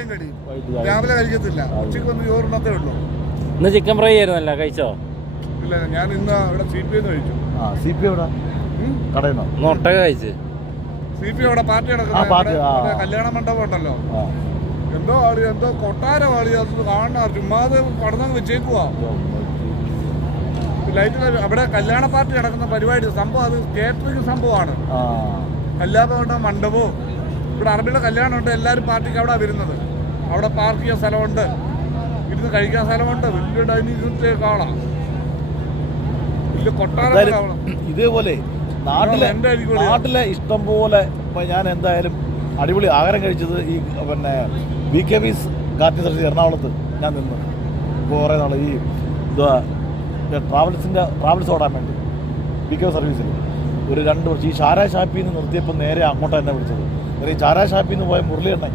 ചായയും കടിയും. രാവിലെ കഴിക്കത്തില്ല, ഉച്ചയ്ക്ക് ഒന്ന് ചോറിനത്തേ ഉള്ളൂ. ഇന്ന് ചിക്കൻ ഫ്രൈ ആയിരുന്നല്ല, കഴിച്ചോ? ഇല്ല, ഞാൻ ഇന്ന് അവിടെ CPI കഴിച്ചു. CPI എവിടെ? കടയിന്നോ? ഒട്ടക കഴിച്ച്. CPI അവിടെ പാർട്ടി നടക്കുന്നത്, കല്യാണ മണ്ഡപം ഉണ്ടല്ലോ, എന്തോ കൊട്ടാരം ആളി, അത് കാണണം. ചുമ്മാത് പടന്നങ്ങ് വെച്ചേക്കുവാ. ലൈറ്റ് അവിടെ കല്യാണ പാർട്ടി നടക്കുന്ന പരിപാടി സംഭവം, അത് കേറ്ററിംഗ് സംഭവമാണ്. കല്യാണ മണ്ഡപവും ഇവിടെ അറബിയുടെ കല്യാണം ഉണ്ട്. എല്ലാവരും പാർട്ടിക്ക് അവിടെ വരുന്നത്. അവിടെ പാർക്ക് ചെയ്യാൻ സ്ഥലമുണ്ട്, ഇരുന്ന് കഴിക്കാൻ സ്ഥലമുണ്ട്, വലിയ ഡൈനിങ് യൂണിറ്റ് കാണാം, വലിയ കൊട്ടാരം. ഇതേപോലെ നാട്ടിലെ ഇഷ്ടം പോലെ. ഞാൻ എന്തായാലും അടിപൊളി ആഹാരം കഴിച്ചത് ഈ പിന്നെ BKB's ഗാർഡൻ സർവീസ് എറണാകുളത്ത് ഞാൻ നിന്ന് കുറേ നാൾ ഈ എന്തുവാ ട്രാവൽസ് ഓടാൻ വേണ്ടി BKB സർവീസിൽ ഒരു 2 വർഷം. ഈ ചാരാ ഷാപ്പിൽ നിന്ന് നിർത്തിയപ്പോൾ നേരെ അങ്ങോട്ട് തന്നെ വിളിച്ചത്. ഈ ചാരാ ഷാപ്പിൽ നിന്ന് പോയ മുരളിയെണ്ണ